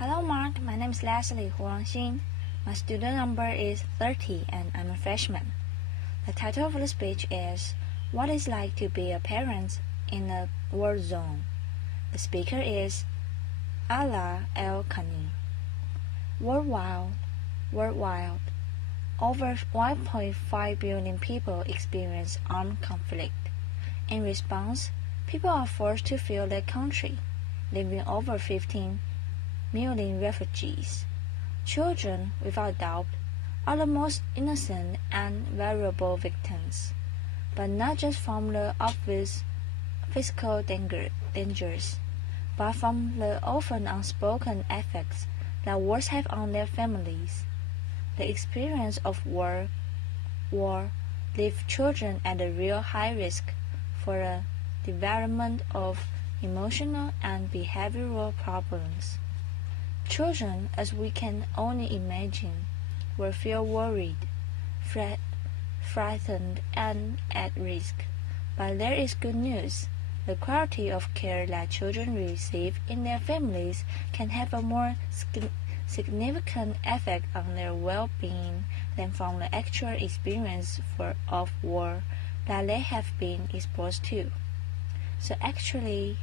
Hello Mark, my name is Leslie Huangxin. My student number is 30 and I'm a freshman. The title of the speech is What It's Like to Be a Parent in a War Zone. The speaker is Aala El-Khani. Worldwide, over 1.5 billion people experience armed conflict. In response, people are forced to flee their country, leaving over 15 million refugees. Children, without doubt, are the most innocent and vulnerable victims, but not just from the obvious physical dangers, but from the often unspoken effects that wars have on their families. The experience of war leaves children at a real high risk for the development of emotional and behavioral problems. Children, as we can only imagine, will feel worried, frightened, and at risk. But there is good news. The quality of care that children receive in their families can have a more significant effect on their well-being than from the actual experience of war that they have been exposed to. So actually,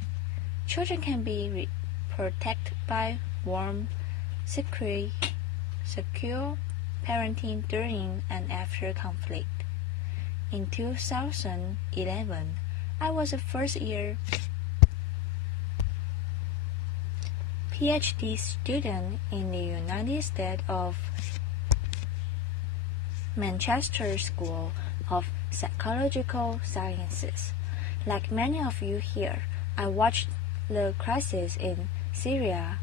children can be protected by warm, secure parenting during and after conflict. In 2011, I was a first-year PhD student in the United States of Manchester School of Psychological Sciences. Like many of you here, I watched the crisis in Syria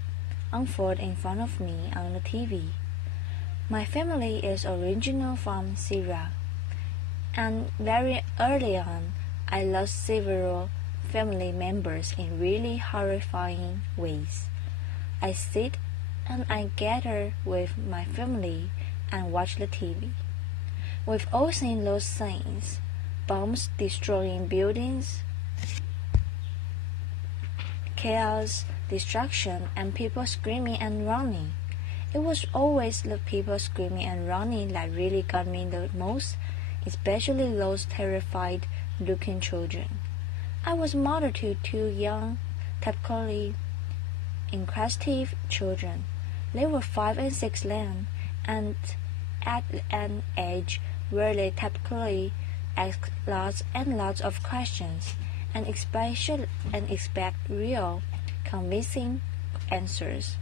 unfold in front of me on the TV. My family is originally from Syria, and very early on, I lost several family members in really horrifying ways. I sit and I gather with my family and watch the TV. We've all seen those scenes, bombs destroying buildings, chaos, destruction, and people screaming and running. It was always the people screaming and running that really got me the most, especially those terrified-looking children. I was mother to two young, typically inquisitive children. They were 5 and 6 then, and at an age where they typically ask lots and lots of questions and expect real, convincing answers.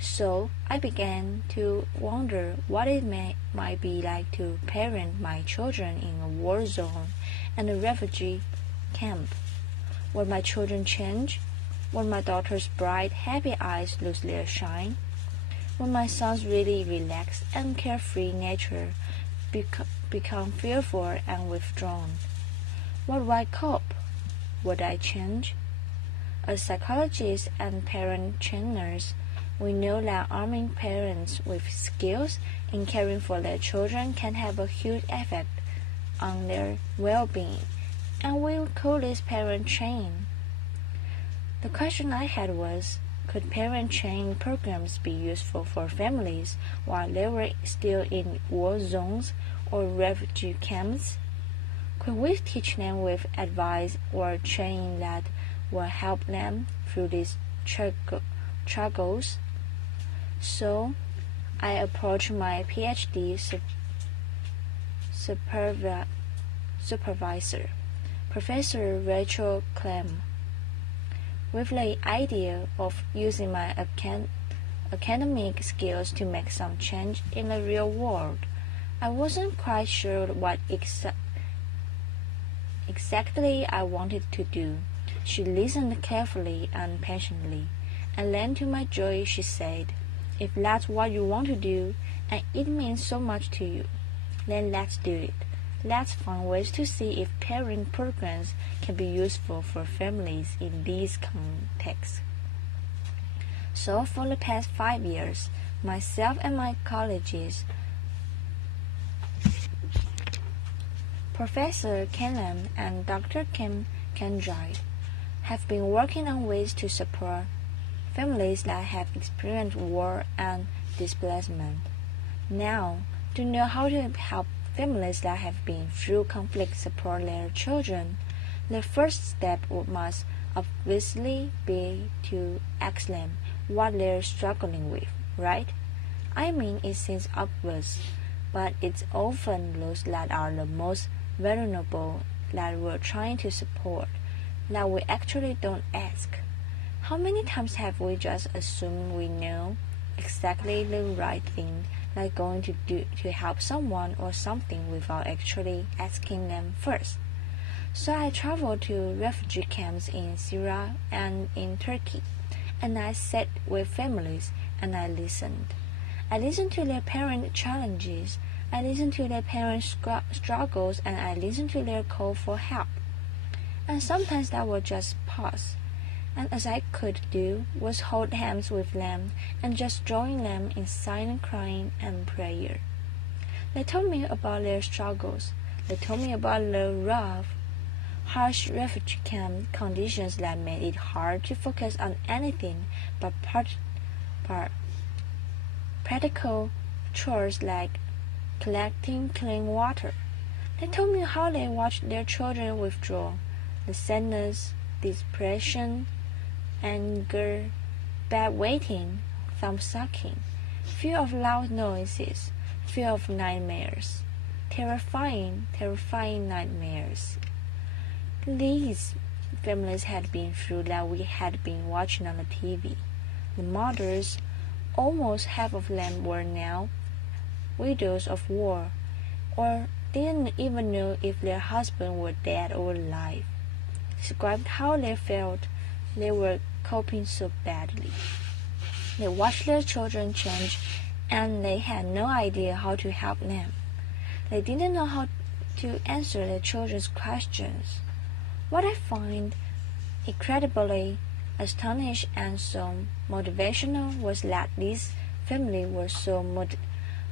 So I began to wonder what it might be like to parent my children in a war zone and a refugee camp. Would my children change? Would my daughter's bright, happy eyes lose their shine? Would my son's really relaxed and carefree nature become fearful and withdrawn? Would I cope? Would I change? As psychologists and parent trainers, we know that arming parents with skills in caring for their children can have a huge effect on their well-being, and we call this parent training. The question I had was, could parent training programs be useful for families while they were still in war zones or refugee camps? Could we teach them with advice or training that will help them through these struggles? So, I approached my PhD supervisor, Professor Rachel Clem, with the idea of using my academic skills to make some change in the real world. I wasn't quite sure what exactly I wanted to do. She listened carefully and patiently, and then to my joy she said, "If that's what you want to do, and it means so much to you, then let's do it. Let's find ways to see if parent programs can be useful for families in these contexts." So for the past 5 years, myself and my colleagues, Professor Kenlam and Dr. Kim Kendrai, have been working on ways to support families that have experienced war and displacement. Now, to know how to help families that have been through conflict support their children, the first step must obviously be to ask them what they're struggling with, right? I mean, it seems obvious, but it's often those that are the most vulnerable that we're trying to support that we actually don't ask. How many times have we just assumed we know exactly the right thing like going to do to help someone or something without actually asking them first? So I traveled to refugee camps in Syria and in Turkey, and I sat with families and I listened. I listened to their parent challenges, I listened to their parents' struggles, and I listened to their call for help. And sometimes I would just pause, and as I could do was hold hands with them and just join them in silent crying and prayer. They told me about their struggles. They told me about the rough, harsh refugee camp conditions that made it hard to focus on anything but practical chores like collecting clean water. They told me how they watched their children withdraw, the sadness, depression, anger, bedwetting, thumb-sucking, fear of loud noises, fear of nightmares, terrifying nightmares. These families had been through that we had been watching on the TV. The mothers, almost half of them were now widows of war, or didn't even know if their husband were dead or alive. Described how they felt they were coping so badly. They watched their children change, and they had no idea how to help them. They didn't know how to answer their children's questions. What I find incredibly astonished and so motivational was that these families were so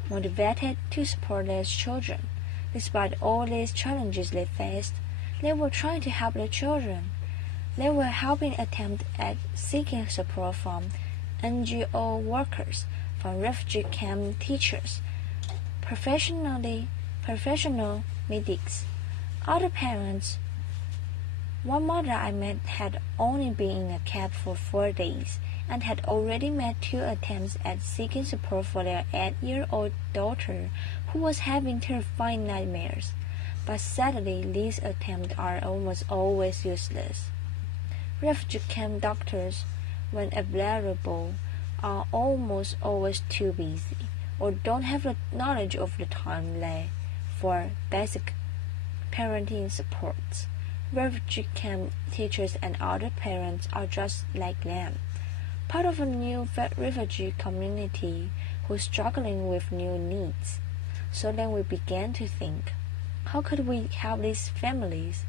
motivated to support their children. Despite all these challenges they faced, they were trying to help their children. They were helping attempt at seeking support from NGO workers, from refugee camp teachers, professional medics, other parents. One mother I met had only been in a camp for 4 days and had already made 2 attempts at seeking support for their 8-year-old daughter who was having terrifying nightmares. But sadly, these attempts are almost always useless. Refugee camp doctors, when available, are almost always too busy or don't have the knowledge of the time left for basic parenting supports. Refugee camp teachers and other parents are just like them, part of a new refugee community who's struggling with new needs. So then we began to think, how could we help these families?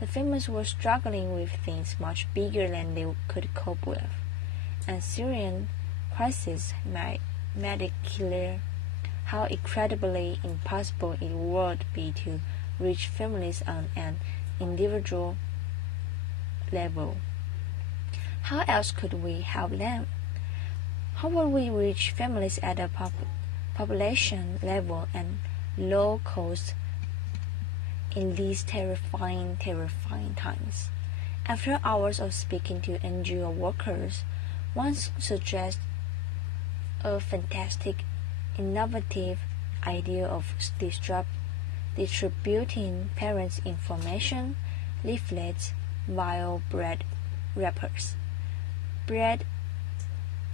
The families were struggling with things much bigger than they could cope with, and Syrian crisis made it clear how incredibly impossible it would be to reach families on an individual level. How else could we help them? How would we reach families at a population level and low cost in these terrifying times? After hours of speaking to NGO workers, one suggests a fantastic, innovative idea of distributing parents' information leaflets via bread wrappers. Bread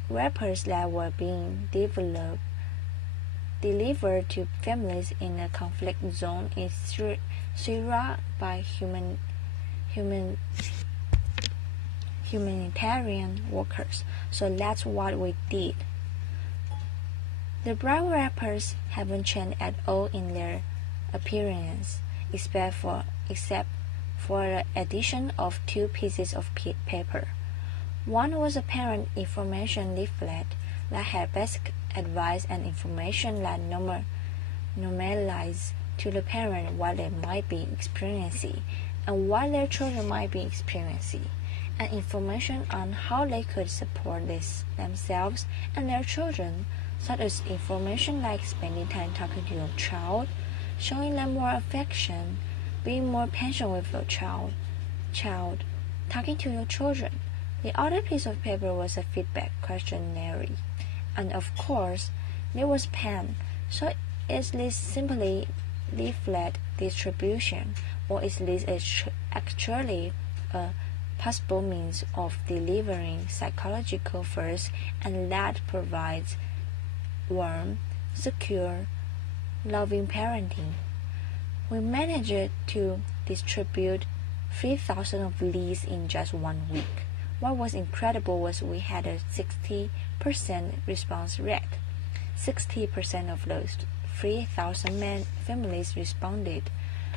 wrappers that were being delivered to families in a conflict zone in Syria by humanitarian workers. So that's what we did. The bread wrappers haven't changed at all in their appearance, except for the addition of 2 pieces of paper. One was a parent information leaflet that had basic advice and information that normalized to the parent what they might be experiencing and what their children might be experiencing. and information on how they could support themselves and their children, such as information like spending time talking to your child, showing them more affection, being more patient with your child, talking to your children. The other piece of paper was a feedback questionnaire, and of course, there was pen. So is this simply leaflet distribution, or is this actually a possible means of delivering psychological first and that provides warm, secure, loving parenting? We managed to distribute 3,000 of these in just 1 week. What was incredible was we had a 60% response rate. 60% of those 3,000 families responded.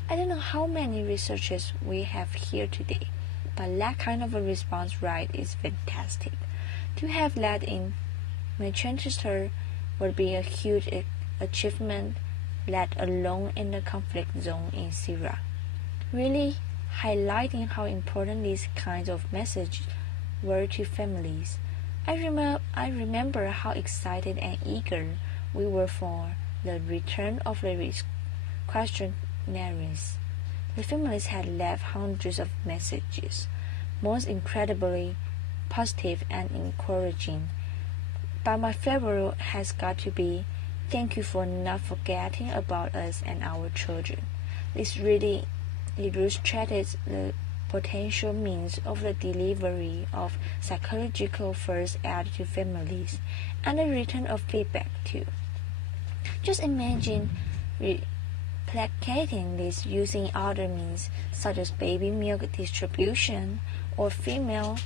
I don't know how many researchers we have here today, but that kind of a response rate is fantastic. To have that in Manchester would be a huge achievement, let alone in the conflict zone in Syria. Really highlighting how important these kinds of messages were to families. I remember how excited and eager we were for the return of the questionnaires. The families had left hundreds of messages, most incredibly positive and encouraging. But my favorite has got to be, "Thank you for not forgetting about us and our children." This really illustrated the potential means of the delivery of psychological first aid to families and the return of feedback too. Just imagine replicating this using other means such as baby milk distribution or female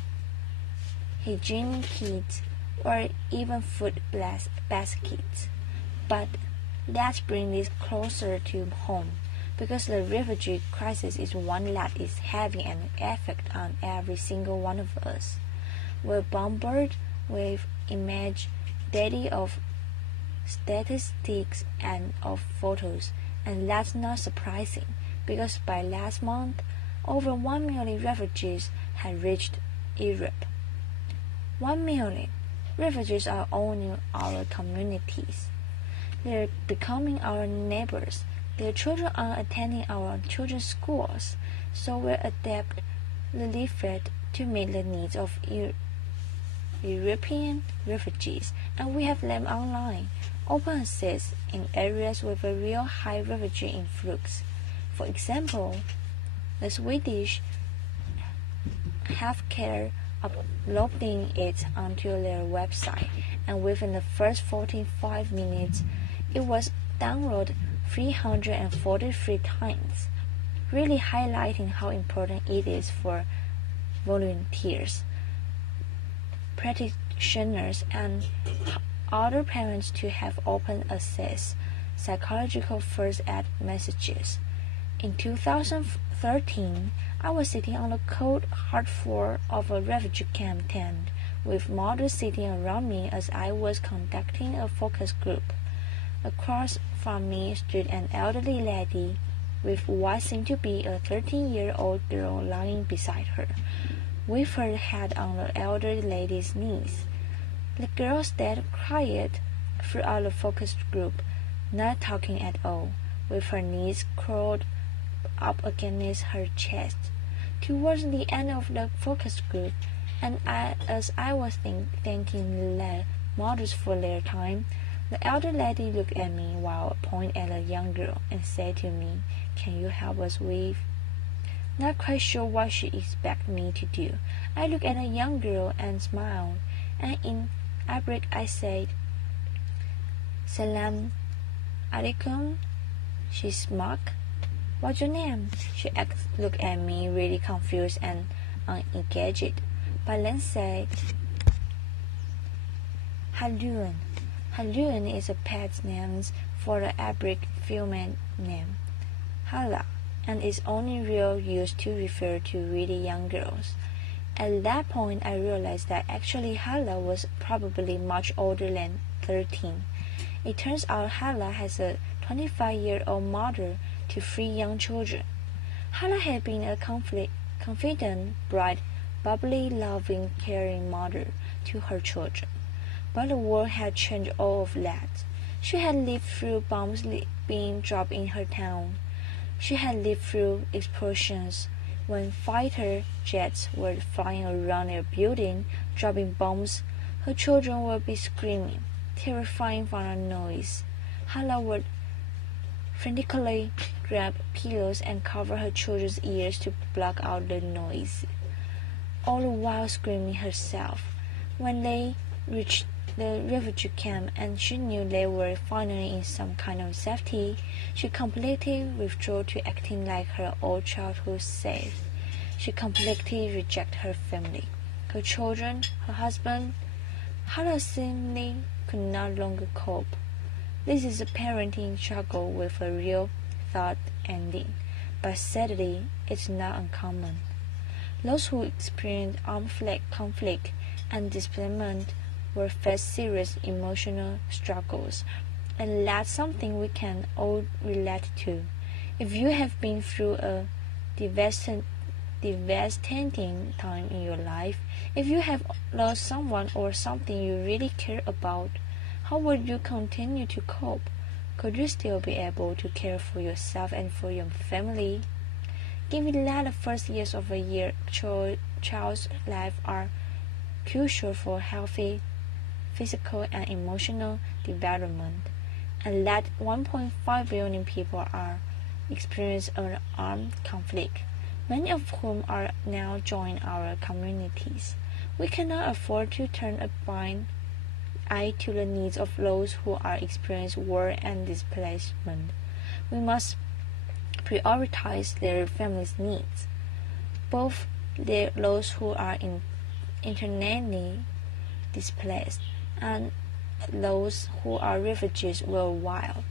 hygiene kits or even food baskets. But let's bring this closer to home, because the refugee crisis is one that is having an effect on every single one of us. We're bombarded with images daily of statistics and of photos, and that's not surprising, because by last month, over 1 million refugees had reached Europe. 1 million refugees are owning our communities. They're becoming our neighbors. Their children are attending our children's schools, so we'll adapt the leaflet to meet the needs of European refugees, and we have them online, open access in areas with a real high refugee influx. For example, the Swedish healthcare uploading it onto their website, and within the first 45 minutes, it was downloaded 343 times, really highlighting how important it is for volunteers, practitioners, and other parents to have open access psychological first aid messages. In 2013, I was sitting on the cold, hard floor of a refugee camp tent with mothers sitting around me as I was conducting a focus group. Across from me stood an elderly lady with what seemed to be a 13-year-old girl lying beside her, with her head on the elder lady's knees. The girl stayed quiet throughout the focus group, not talking at all, with her knees curled up against her chest. Towards the end of the focus group, and as I was thanking the mothers for their time, the elder lady looked at me while pointing at a young girl and said to me, "Can you help us with?" Not quite sure what she expected me to do, I looked at the young girl and smiled, and in Arabic I said, "Salam alaikum." She smiled. "What's your name?" She looked at me really confused and unengaged, but then said, "Halun." Halun is a pet name for the Arabic female name, Aala, and is only real used to refer to really young girls. At that point, I realized that actually Aala was probably much older than 13. It turns out Aala has a 25-year-old mother to 3 young children. Aala had been a confident, bright, bubbly, loving, caring mother to her children. But the world had changed all of that. She had lived through bombs being dropped in her town. She had lived through explosions when fighter jets were flying around their building, dropping bombs. Her children would be screaming, terrifying from the noise. Aala would frantically grab pillows and cover her children's ears to block out the noise, all the while screaming herself. When they reached the refugee camp and she knew they were finally in some kind of safety, she completely withdrew to acting like her old childhood self. She completely rejected her family, her children, her husband. Aala simply could no longer cope. This is a parenting struggle with a real thought ending, but sadly, it's not uncommon. Those who experience armed conflict and displacement will face serious emotional struggles, and that's something we can all relate to. If you have been through a devastating time in your life, if you have lost someone or something you really care about, how would you continue to cope? Could you still be able to care for yourself and for your family? Given that the first years of a child's life are crucial for healthy physical and emotional development, and that 1.5 billion people are experiencing an armed conflict, many of whom are now joining our communities, we cannot afford to turn a blind eye to the needs of those who are experiencing war and displacement. We must prioritize their families' needs, both those who are internally displaced and those who are refugees worldwide.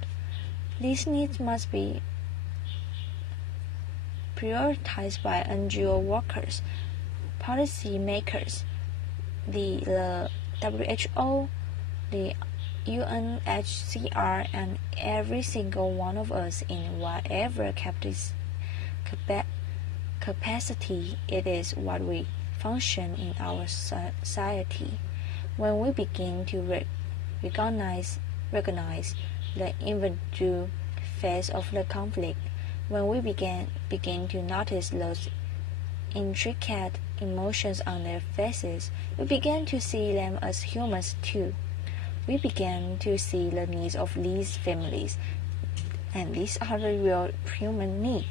These needs must be prioritized by NGO workers, policy makers, the WHO, the UNHCR, and every single one of us in whatever capacity it is what we function in our society. When we begin to recognize the individual phase of the conflict, when we begin to notice those intricate emotions on their faces, we begin to see them as humans too. We begin to see the needs of these families, and these are the real human needs.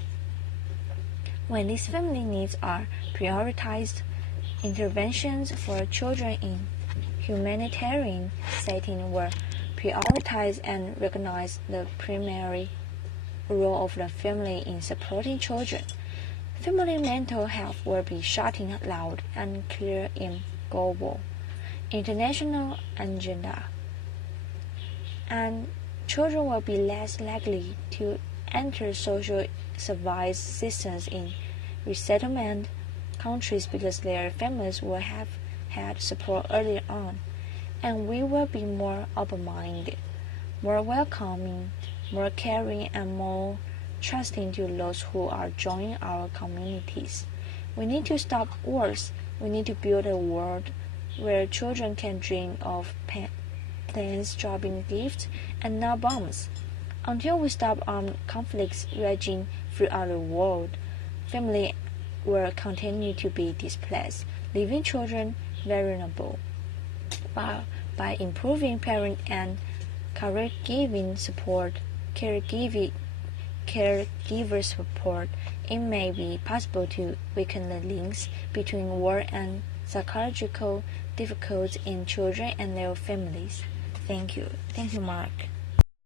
When these family needs are prioritized, interventions for children in humanitarian setting will prioritize and recognize the primary role of the family in supporting children. Family mental health will be shouting loud and clear in global, international agenda, and children will be less likely to enter social service systems in resettlement countries because their families will have had support earlier on, and we will be more open-minded, more welcoming, more caring, and more trusting to those who are joining our communities. We need to stop wars. We need to build a world where children can dream of planes dropping gifts and not bombs. Until we stop armed conflicts raging throughout the world, families will continue to be displaced, leaving children vulnerable. By improving parent and caregiver support, it may be possible to weaken the links between war and psychological difficulties in children and their families. Thank you. Thank you, Mark.